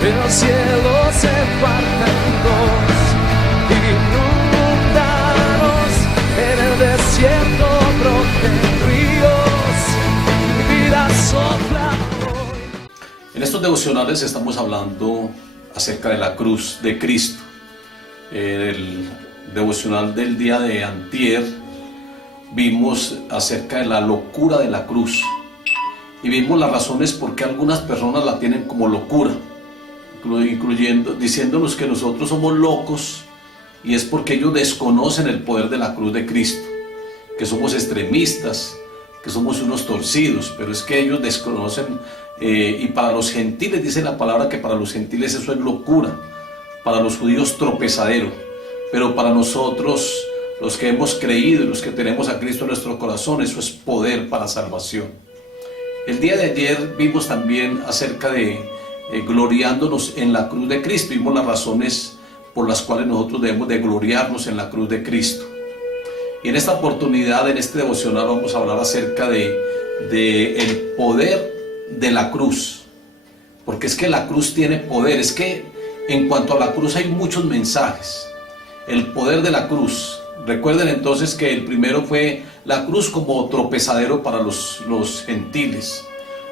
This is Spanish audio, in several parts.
el cielo se parte en dos, inundados en el desierto broten ríos, mi vida sopla hoy. En estos devocionales estamos hablando acerca de la cruz de Cristo. En el devocional del día de antier vimos acerca de la locura de la cruz y vimos las razones por qué algunas personas la tienen como locura, diciéndonos que nosotros somos locos, y es porque ellos desconocen el poder de la cruz de Cristo, que somos extremistas, que somos unos torcidos, pero es que ellos desconocen, y para los gentiles dice la palabra que para los gentiles eso es locura, para los judíos tropezadero, pero para nosotros, los que hemos creído y los que tenemos a Cristo en nuestro corazón, eso es poder para salvación. El día de ayer vimos también acerca de gloriándonos en la cruz de Cristo. Vimos las razones por las cuales nosotros debemos de gloriarnos en la cruz de Cristo. Y en esta oportunidad, en este devocional, vamos a hablar acerca de el poder de la cruz. Porque es que la cruz tiene poder. Es que en cuanto a la cruz hay muchos mensajes. El poder de la cruz. Recuerden entonces que el primero fue la cruz como tropezadero para los gentiles.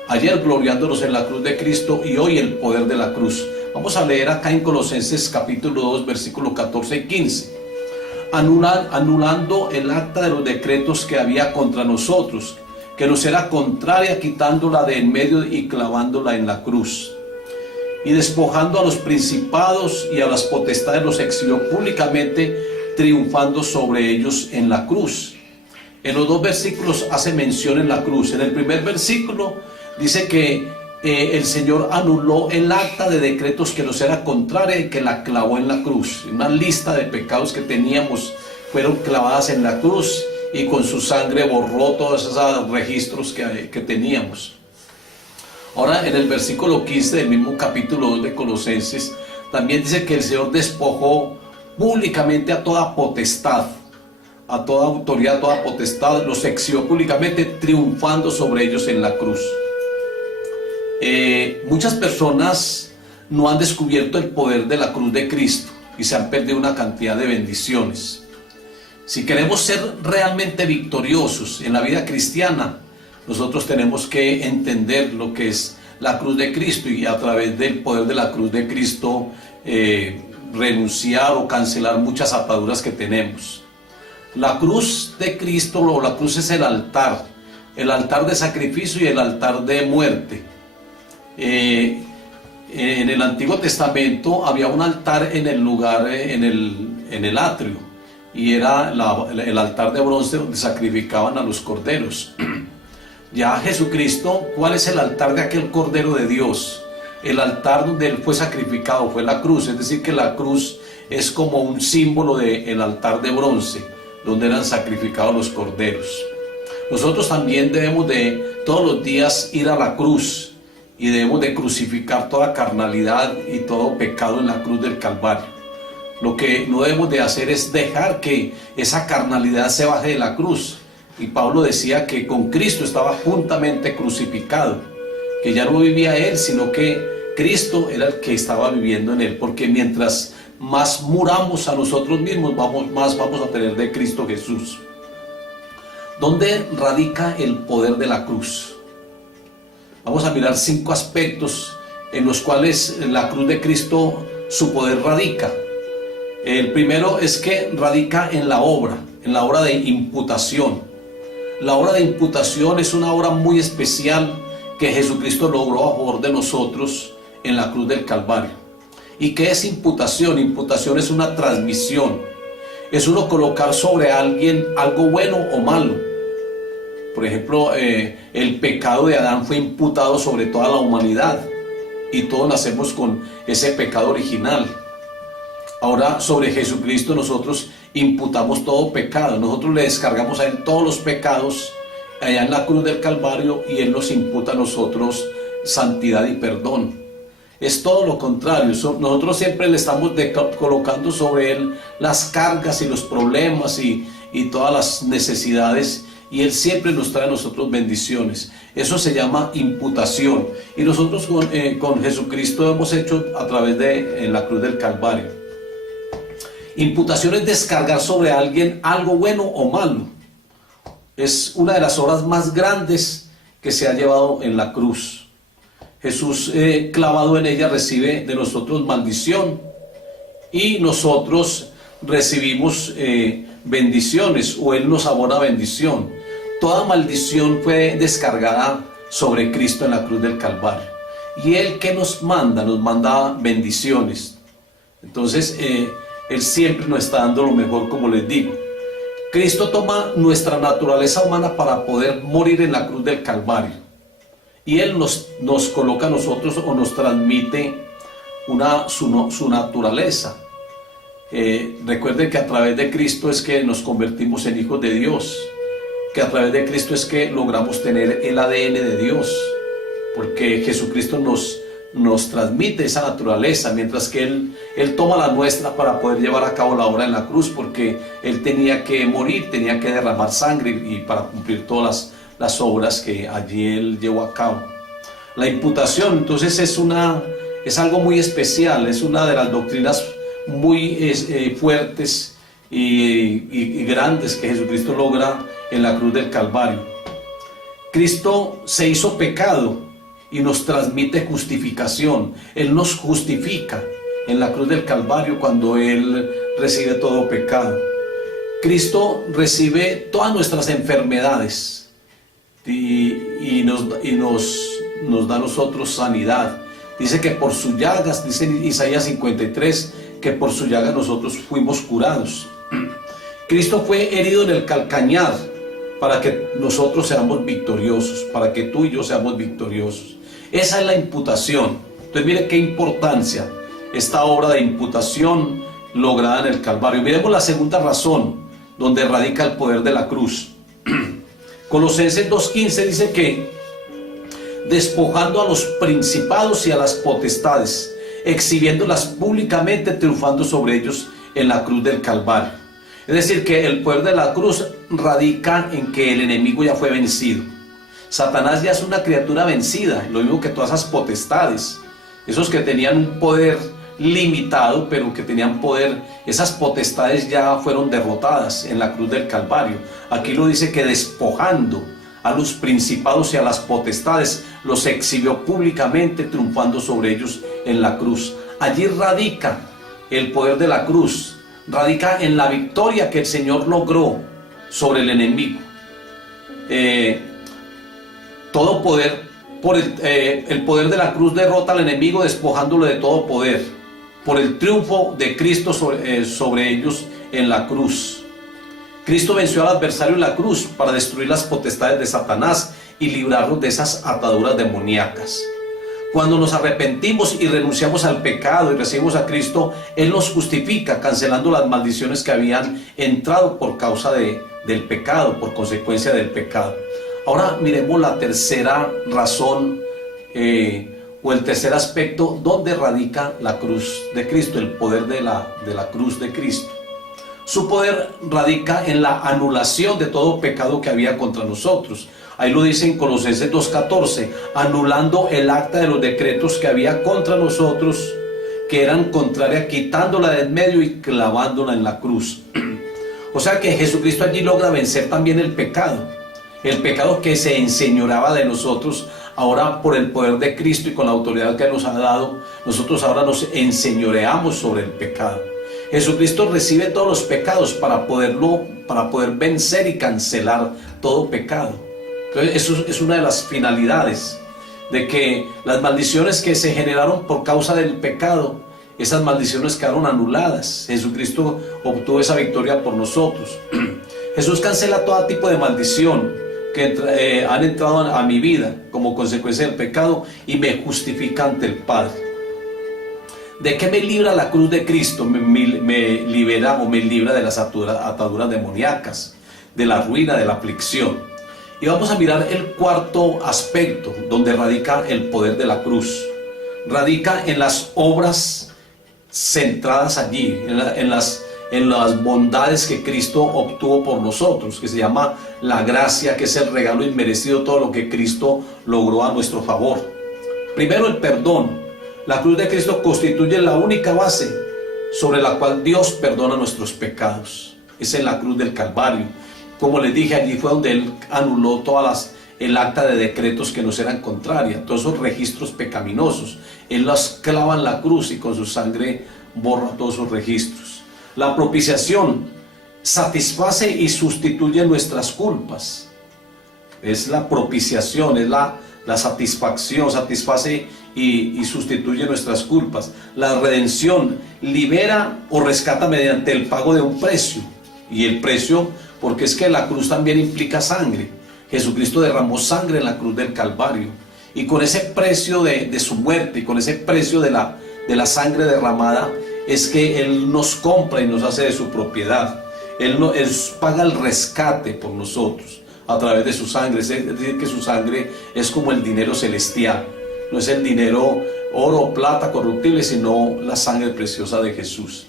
Ayer gloriándonos en la cruz de Cristo y hoy el poder de la cruz. Vamos a leer acá en Colosenses capítulo 2 versículos 14 y 15. Anulando el acta de los decretos que había contra nosotros, que nos era contraria, quitándola de en medio y clavándola en la cruz. Y despojando a los principados y a las potestades los exhibió públicamente, triunfando sobre ellos en la cruz. En los dos versículos hace mención en la cruz. En el primer versículo dice que el Señor anuló el acta de decretos que nos era contraria y que la clavó en la cruz. Una lista de pecados que teníamos fueron clavadas en la cruz y con su sangre borró todos esos registros que teníamos. Ahora en el versículo 15 del mismo capítulo 2 de Colosenses también dice que el Señor despojó públicamente a toda potestad, a toda autoridad, a toda potestad, los exhibió públicamente, triunfando sobre ellos en la cruz. Muchas personas no han descubierto el poder de la cruz de Cristo y se han perdido una cantidad de bendiciones. Si queremos ser realmente victoriosos en la vida cristiana, nosotros tenemos que entender lo que es la cruz de Cristo y a través del poder de la cruz de Cristo renunciar o cancelar muchas ataduras que tenemos. La cruz de Cristo, o la cruz, es el altar de sacrificio y el altar de muerte. En el Antiguo Testamento había un altar en el lugar, en el atrio, y era el altar de bronce donde sacrificaban a los corderos. Ya Jesucristo, ¿cuál es el altar de aquel Cordero de Dios? El altar donde Él fue sacrificado fue la cruz, es decir que la cruz es como un símbolo del altar de bronce, donde eran sacrificados los corderos. Nosotros también debemos de todos los días ir a la cruz y debemos de crucificar toda carnalidad y todo pecado en la cruz del Calvario. Lo que no debemos de hacer es dejar que esa carnalidad se baje de la cruz. Y Pablo decía que con Cristo estaba juntamente crucificado, que ya no vivía él, sino que Cristo era el que estaba viviendo en él, porque mientras más muramos a nosotros mismos, más vamos a tener de Cristo Jesús. ¿Dónde radica el poder de la cruz? Vamos a mirar 5 aspectos en los cuales la cruz de Cristo, su poder radica. El primero es que radica en la obra de imputación. La obra de imputación es una obra muy especial que Jesucristo logró a favor de nosotros en la cruz del Calvario. ¿Y qué es imputación? Imputación es una transmisión. Es uno colocar sobre alguien algo bueno o malo. Por ejemplo, el pecado de Adán fue imputado sobre toda la humanidad y todos nacemos con ese pecado original. Ahora sobre Jesucristo nosotros imputamos todo pecado, nosotros le descargamos a Él todos los pecados allá en la cruz del Calvario y Él nos imputa a nosotros santidad y perdón. Es todo lo contrario, nosotros siempre le estamos colocando sobre Él las cargas y los problemas y todas las necesidades, y Él siempre nos trae a nosotros bendiciones. Eso se llama imputación, y nosotros con Jesucristo hemos hecho a través de en la cruz del Calvario. Imputación es descargar sobre alguien algo bueno o malo. Es una de las obras más grandes que se ha llevado en la cruz. Jesús clavado en ella recibe de nosotros maldición, y nosotros recibimos bendiciones, o Él nos abona bendición. Toda maldición fue descargada sobre Cristo en la cruz del Calvario, y Él que nos manda bendiciones. Entonces Él siempre nos está dando lo mejor, como les digo. Cristo toma nuestra naturaleza humana para poder morir en la cruz del Calvario, y Él nos coloca a nosotros, o nos transmite su naturaleza. Recuerden que a través de Cristo es que nos convertimos en hijos de Dios, que a través de Cristo es que logramos tener el ADN de Dios, porque Jesucristo nos transmite esa naturaleza, mientras que Él toma la nuestra para poder llevar a cabo la obra en la cruz, porque Él tenía que morir, tenía que derramar sangre, y para cumplir todas las obras que allí Él llevó a cabo. La imputación, entonces, es algo muy especial, es una de las doctrinas muy fuertes y grandes que Jesucristo logra en la cruz del Calvario. Cristo se hizo pecado y nos transmite justificación. Él nos justifica en la cruz del Calvario cuando Él recibe todo pecado. Cristo recibe todas nuestras enfermedades y nos da a nosotros sanidad. Dice que por sus llagas, dice Isaías 53, que por sus llagas nosotros fuimos curados. Cristo fue herido en el calcañar para que nosotros seamos victoriosos, para que tú y yo seamos victoriosos. Esa es la imputación. Entonces mire qué importancia esta obra de imputación lograda en el Calvario. Miremos la segunda razón donde radica el poder de la cruz. Colosenses 2:15 dice que despojando a los principados y a las potestades, exhibiéndolas públicamente, triunfando sobre ellos en la cruz del Calvario. Es decir, que el poder de la cruz radica en que el enemigo ya fue vencido. Satanás ya es una criatura vencida, lo mismo que todas esas potestades, esos que tenían un poder limitado, pero que tenían poder, esas potestades ya fueron derrotadas en la cruz del Calvario. Aquí lo dice que despojando a los principados y a las potestades, los exhibió públicamente, triunfando sobre ellos en la cruz. Allí radica el poder de la cruz, radica en la victoria que el Señor logró sobre el enemigo. Todo poder, el poder de la cruz derrota al enemigo, despojándolo de todo poder, por el triunfo de Cristo sobre ellos en la cruz. Cristo venció al adversario en la cruz para destruir las potestades de Satanás y librarnos de esas ataduras demoníacas. Cuando nos arrepentimos y renunciamos al pecado y recibimos a Cristo, Él nos justifica, cancelando las maldiciones que habían entrado por causa del pecado, por consecuencia del pecado. Ahora miremos la tercera razón o el tercer aspecto donde radica la cruz de Cristo, el poder de la cruz de Cristo. Su poder radica en la anulación de todo pecado que había contra nosotros. Ahí lo dice en Colosenses 2:14, anulando el acta de los decretos que había contra nosotros, que eran contrarias, quitándola de en medio y clavándola en la cruz. O sea que Jesucristo allí logra vencer también el pecado que se enseñoreaba de nosotros. Ahora, por el poder de Cristo y con la autoridad que nos ha dado, nosotros ahora nos enseñoreamos sobre el pecado. Jesucristo recibe todos los pecados para poder vencer y cancelar todo pecado. Entonces, eso es una de las finalidades, de que las maldiciones que se generaron por causa del pecado, esas maldiciones quedaron anuladas. Jesucristo obtuvo esa victoria por nosotros. Jesús cancela todo tipo de maldición que han entrado a mi vida como consecuencia del pecado y me justifica ante el Padre. ¿De qué me libra la cruz de Cristo? Me libera o me libra de las ataduras demoníacas, de la ruina, de la aflicción. Y vamos a mirar el cuarto aspecto donde radica el poder de la cruz. Radica en las obras centradas allí, en las bondades que Cristo obtuvo por nosotros, que se llama la gracia, que es el regalo inmerecido, todo lo que Cristo logró a nuestro favor. Primero, el perdón. La cruz de Cristo constituye la única base sobre la cual Dios perdona nuestros pecados. Es en la cruz del Calvario. Como les dije, allí fue donde Él anuló el acta de decretos que nos eran contrarias, todos esos registros pecaminosos. Él los clava en la cruz y con su sangre borra todos esos registros. La propiciación satisface y sustituye nuestras culpas. Es la propiciación, es la satisfacción, satisface y sustituye nuestras culpas. La redención libera o rescata mediante el pago de un precio. Y el precio, porque es que la cruz también implica sangre. Jesucristo derramó sangre en la cruz del Calvario. Y con ese precio de su muerte y con ese precio de la sangre derramada, es que Él nos compra y nos hace de su propiedad. Él paga el rescate por nosotros a través de su sangre. Es decir, que su sangre es como el dinero celestial. No es el dinero oro o plata corruptible, sino la sangre preciosa de Jesús.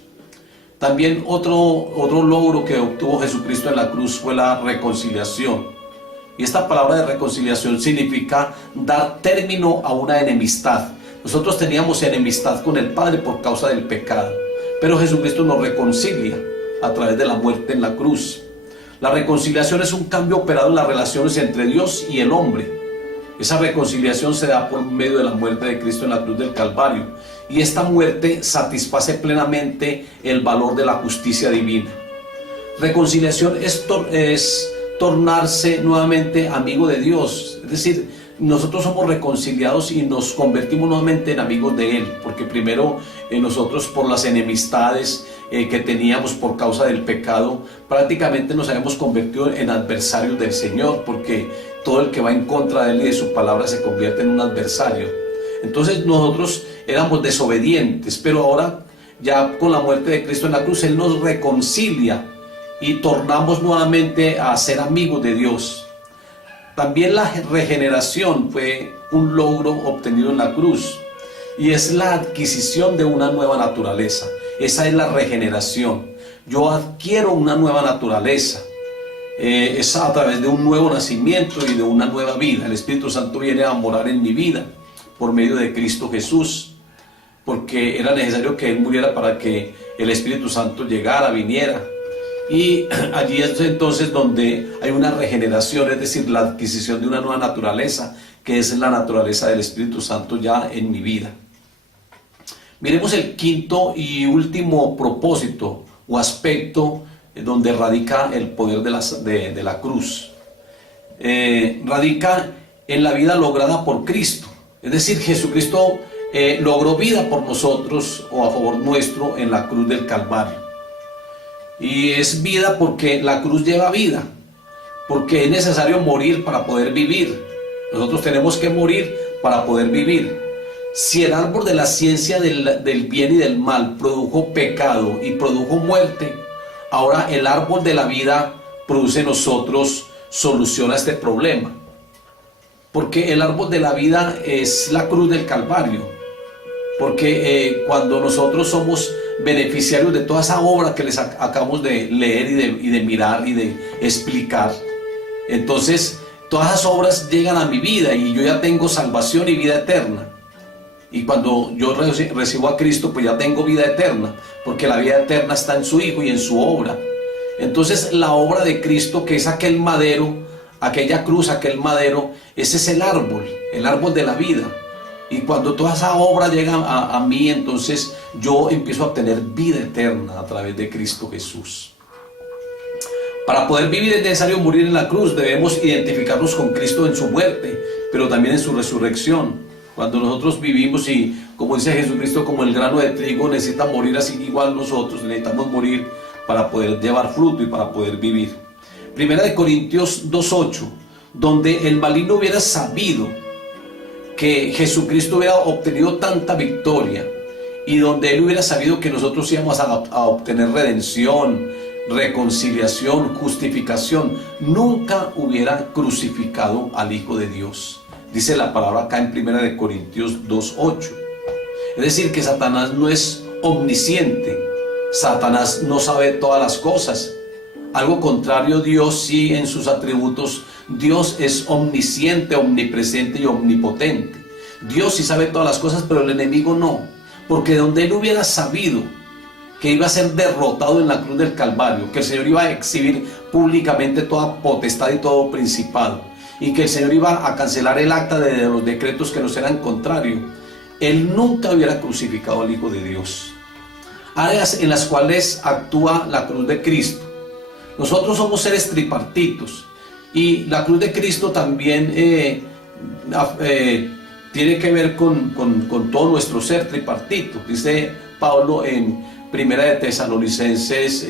También otro logro que obtuvo Jesucristo en la cruz fue la reconciliación. Y esta palabra de reconciliación significa dar término a una enemistad. Nosotros teníamos enemistad con el Padre por causa del pecado, pero Jesucristo nos reconcilia a través de la muerte en la cruz. La reconciliación es un cambio operado en las relaciones entre Dios y el hombre. Esa reconciliación se da por medio de la muerte de Cristo en la cruz del Calvario. Y esta muerte satisface plenamente el valor de la justicia divina. Reconciliación es tornarse nuevamente amigo de Dios. Es decir, nosotros somos reconciliados y nos convertimos nuevamente en amigos de Él, porque primero nosotros, por las enemistades que teníamos por causa del pecado, prácticamente nos habíamos convertido en adversarios del Señor, porque todo el que va en contra de Él y de su palabra se convierte en un adversario. Entonces nosotros éramos desobedientes, pero ahora ya con la muerte de Cristo en la cruz Él nos reconcilia y tornamos nuevamente a ser amigos de Dios. También la regeneración fue un logro obtenido en la cruz, y es la adquisición de una nueva naturaleza. Esa es la regeneración. Yo adquiero una nueva naturaleza. Es a través de un nuevo nacimiento y de una nueva vida. El Espíritu Santo viene a morar en mi vida por medio de Cristo Jesús, porque era necesario que Él muriera para que el Espíritu Santo llegara, viniera. Y allí es entonces donde hay una regeneración, es decir, la adquisición de una nueva naturaleza, que es la naturaleza del Espíritu Santo ya en mi vida. Miremos el quinto y último propósito o aspecto donde radica el poder de la cruz. Radica en la vida lograda por Cristo. Es decir, Jesucristo logró vida por nosotros o a favor nuestro en la cruz del Calvario. Y es vida porque la cruz lleva vida, porque es necesario morir para poder vivir. Nosotros tenemos que morir para poder vivir. Si el árbol de la ciencia del bien y del mal produjo pecado y produjo muerte, ahora el árbol de la vida produce en nosotros solución a este problema. Porque el árbol de la vida es la cruz del Calvario. Porque cuando nosotros somos beneficiarios de toda esa obra que les acabamos de leer y de mirar y de explicar, entonces todas esas obras llegan a mi vida y yo ya tengo salvación y vida eterna. Y cuando yo recibo a Cristo, pues ya tengo vida eterna, porque la vida eterna está en su Hijo y en su obra. Entonces la obra de Cristo, que es aquel madero, aquella cruz, aquel madero, ese es el árbol de la vida. Y cuando toda esa obra llega a mí, entonces yo empiezo a obtener vida eterna a través de Cristo Jesús. Para poder vivir es necesario morir en la cruz. Debemos identificarnos con Cristo en su muerte, pero también en su resurrección. Cuando nosotros vivimos y, como dice Jesucristo, como el grano de trigo necesita morir así igual nosotros, necesitamos morir para poder llevar fruto y para poder vivir. Primera de Corintios 2:8, donde el maligno hubiera sabido que Jesucristo hubiera obtenido tanta victoria y donde Él hubiera sabido que nosotros íbamos a obtener redención, reconciliación, justificación, nunca hubiera crucificado al Hijo de Dios. Dice la palabra acá en 1 Corintios 2:8. Es decir, que Satanás no es omnisciente. Satanás no sabe todas las cosas. Algo contrario, Dios sí en sus atributos. Dios es omnisciente, omnipresente y omnipotente. Dios sí sabe todas las cosas, pero el enemigo no. Porque donde él hubiera sabido que iba a ser derrotado en la cruz del Calvario, que el Señor iba a exhibir públicamente toda potestad y todo principado, y que el Señor iba a cancelar el acta de los decretos que nos eran contrarios, él nunca hubiera crucificado al Hijo de Dios. Áreas en las cuales actúa la cruz de Cristo. Nosotros somos seres tripartitos, y la cruz de Cristo también tiene que ver con todo nuestro ser tripartito. Dice Pablo en Primera de Tesalonicenses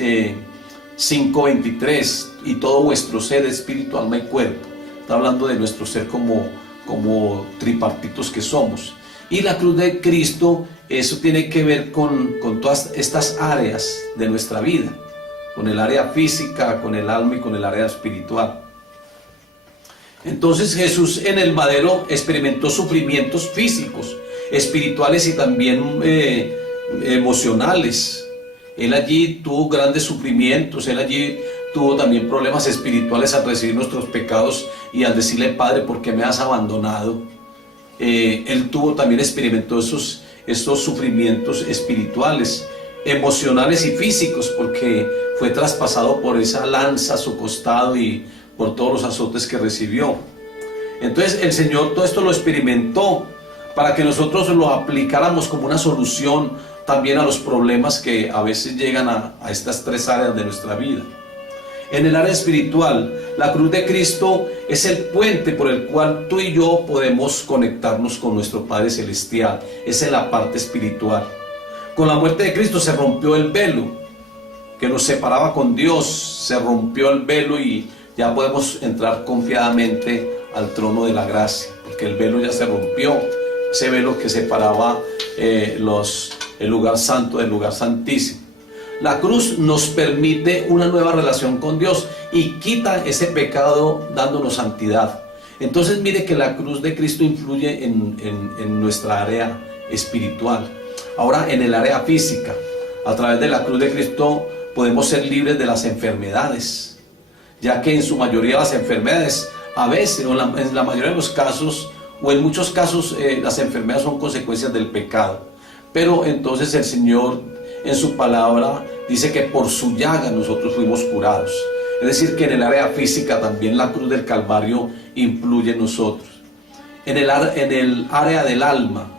5:23, y todo vuestro ser, espíritu, alma y cuerpo. Está hablando de nuestro ser como tripartitos que somos. Y la cruz de Cristo, eso tiene que ver con todas estas áreas de nuestra vida, con el área física, con el alma y con el área espiritual. Entonces Jesús en el madero experimentó sufrimientos físicos, espirituales y también emocionales. Él allí tuvo grandes sufrimientos, él allí tuvo también problemas espirituales al recibir nuestros pecados y al decirle: Padre, ¿por qué me has abandonado? Él también experimentó estos sufrimientos espirituales, emocionales y físicos, porque fue traspasado por esa lanza a su costado y por todos los azotes que recibió. Entonces el Señor todo esto lo experimentó para que nosotros lo aplicáramos como una solución también a los problemas que a veces llegan a estas tres áreas de nuestra vida. En el área espiritual, la cruz de Cristo es el puente por el cual tú y yo podemos conectarnos con nuestro Padre Celestial. Esa es la parte espiritual. Con la muerte de Cristo se rompió el velo que nos separaba con Dios, se rompió el velo y ya podemos entrar confiadamente al trono de la gracia, porque el velo ya se rompió, ese velo que separaba el lugar santo del lugar santísimo. La cruz nos permite una nueva relación con Dios y quita ese pecado dándonos santidad. Entonces mire que la cruz de Cristo influye en nuestra área espiritual. Ahora, en el área física, a través de la cruz de Cristo podemos ser libres de las enfermedades, ya que en su mayoría las enfermedades, a veces, o en la mayoría de los casos, o en muchos casos, las enfermedades son consecuencias del pecado. Pero entonces el Señor en su palabra dice que por su llaga nosotros fuimos curados. Es decir, que en el área física también la cruz del Calvario influye en nosotros. En el área del alma,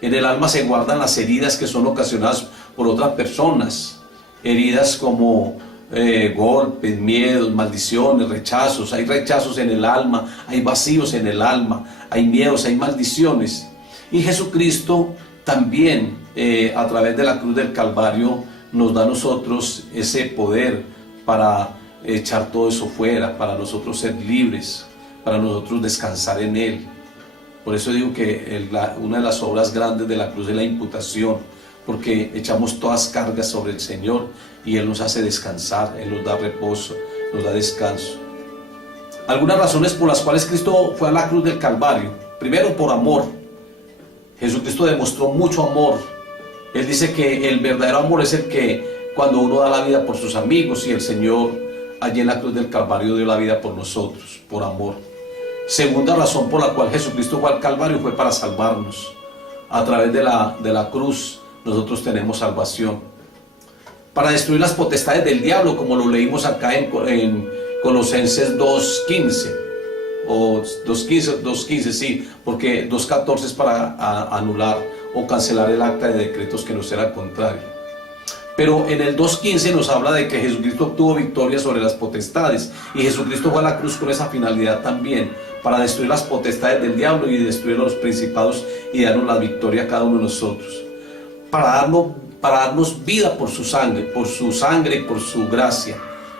en el alma se guardan las heridas que son ocasionadas por otras personas. Heridas como golpes, miedos, maldiciones, rechazos. Hay rechazos en el alma, hay vacíos en el alma, hay miedos, hay maldiciones. Y Jesucristo también a través de la cruz del Calvario nos da a nosotros ese poder para echar todo eso fuera, para nosotros ser libres, para nosotros descansar en Él. Por eso digo que una de las obras grandes de la cruz es la imputación, porque echamos todas cargas sobre el Señor y Él nos hace descansar, Él nos da reposo, nos da descanso. Algunas razones por las cuales Cristo fue a la cruz del Calvario: primero, por amor. Jesucristo demostró mucho amor. Él dice que el verdadero amor es el que cuando uno da la vida por sus amigos, y el Señor allí en la cruz del Calvario dio la vida por nosotros, por amor. Segunda razón por la cual Jesucristo fue al Calvario fue para salvarnos. A través de la cruz nosotros tenemos salvación. Para destruir las potestades del diablo, como lo leímos acá en Colosenses 2:15. O 2.15, sí, porque 2.14 es para anular o cancelar el acta de decretos que nos era contrario. Pero en el 2.15 nos habla de que Jesucristo obtuvo victoria sobre las potestades, y Jesucristo fue a la cruz con esa finalidad también, para destruir las potestades del diablo y destruir los principados y darnos la victoria a cada uno de nosotros, para darnos vida por su sangre y por su gracia.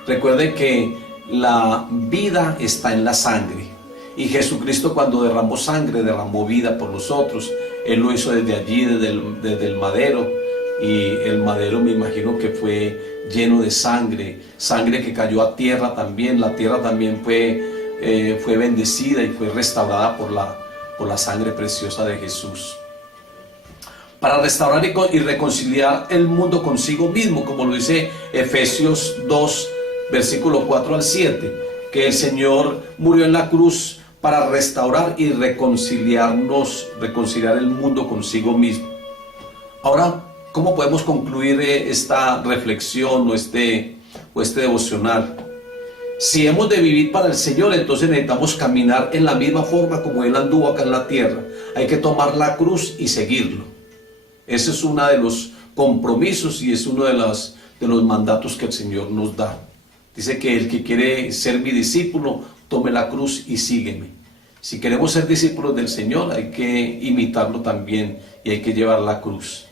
Recuerden que la vida está en la sangre, y Jesucristo, cuando derramó sangre, derramó vida por nosotros. Él lo hizo desde allí, desde el madero, y el madero me imagino que fue lleno de sangre que cayó a tierra también. La tierra también fue bendecida y fue restaurada por la sangre preciosa de Jesús, para restaurar y reconciliar el mundo consigo mismo, como lo dice Efesios 2, versículo 4 al 7, que el Señor murió en la cruz para restaurar y reconciliar el mundo consigo mismo. Ahora, ¿cómo podemos concluir esta reflexión o este devocional? Si hemos de vivir para el Señor, entonces necesitamos caminar en la misma forma como Él anduvo acá en la tierra. Hay que tomar la cruz y seguirlo. Ese es uno de los compromisos y es uno de los mandatos que el Señor nos da. Dice que el que quiere ser mi discípulo, tome la cruz y sígueme. Si queremos ser discípulos del Señor, hay que imitarlo también y hay que llevar la cruz.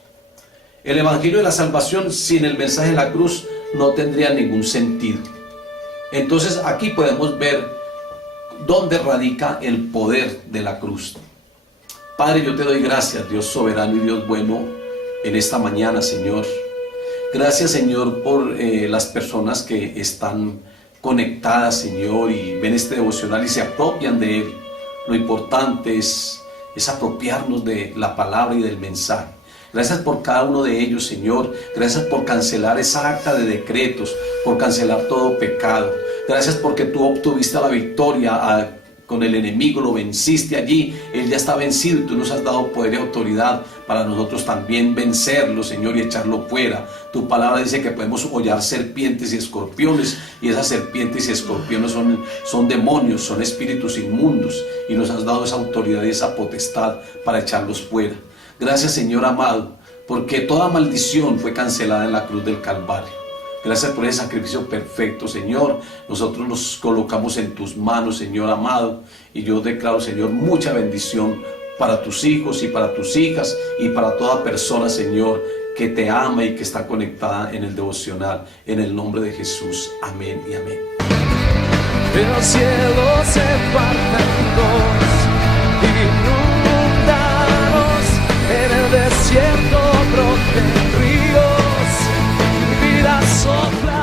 El Evangelio de la Salvación sin el mensaje de la cruz no tendría ningún sentido. Entonces aquí podemos ver dónde radica el poder de la cruz. Padre, yo te doy gracias, Dios soberano y Dios bueno, en esta mañana, Señor. Gracias, Señor, por las personas que están conectadas, Señor, y ven este devocional y se apropian de él. Lo importante es apropiarnos de la palabra y del mensaje. Gracias por cada uno de ellos, Señor. Gracias por cancelar esa acta de decretos, por cancelar todo pecado. Gracias porque tú obtuviste la victoria con el enemigo, lo venciste allí. Él ya está vencido y tú nos has dado poder y autoridad para nosotros también vencerlo, Señor, y echarlo fuera. Tu palabra dice que podemos hollar serpientes y escorpiones, y esas serpientes y escorpiones son demonios, son espíritus inmundos, y nos has dado esa autoridad y esa potestad para echarlos fuera. Gracias, Señor amado, porque toda maldición fue cancelada en la cruz del Calvario. Gracias por ese sacrificio perfecto, Señor. Nosotros nos colocamos en tus manos, Señor amado, y yo declaro, Señor, mucha bendición para tus hijos y para tus hijas y para toda persona, Señor, que te ama y que está conectada en el devocional. En el nombre de Jesús. Amén y amén. El cielo se parte en dos, inundados en el desierto broten ríos, vida sopla.